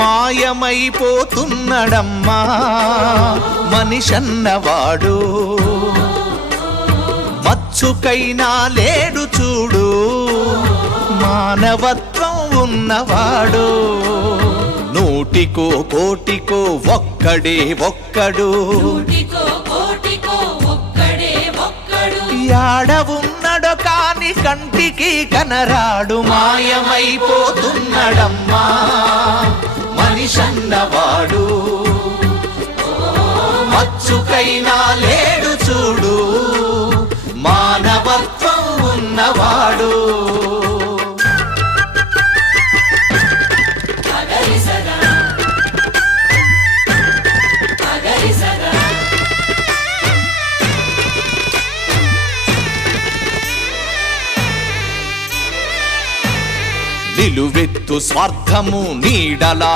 మాయమైపోతున్నడమ్మా మనిషన్నవాడు, మచ్చుకైనా లేడు చూడు మానవత్వం ఉన్నవాడు. నూటికో కోటికో ఒక్కడే ఒక్కడు, యాడ ఉన్నడో కాని కంటికి కనరాడు. మాయమైపోతున్నడమ్మా మనిషన్నవాడు, మచ్చుకైనా లేడు చూడు మానవత్వం ఉన్నవాడు. నిలువెత్తు స్వార్థము నీడలా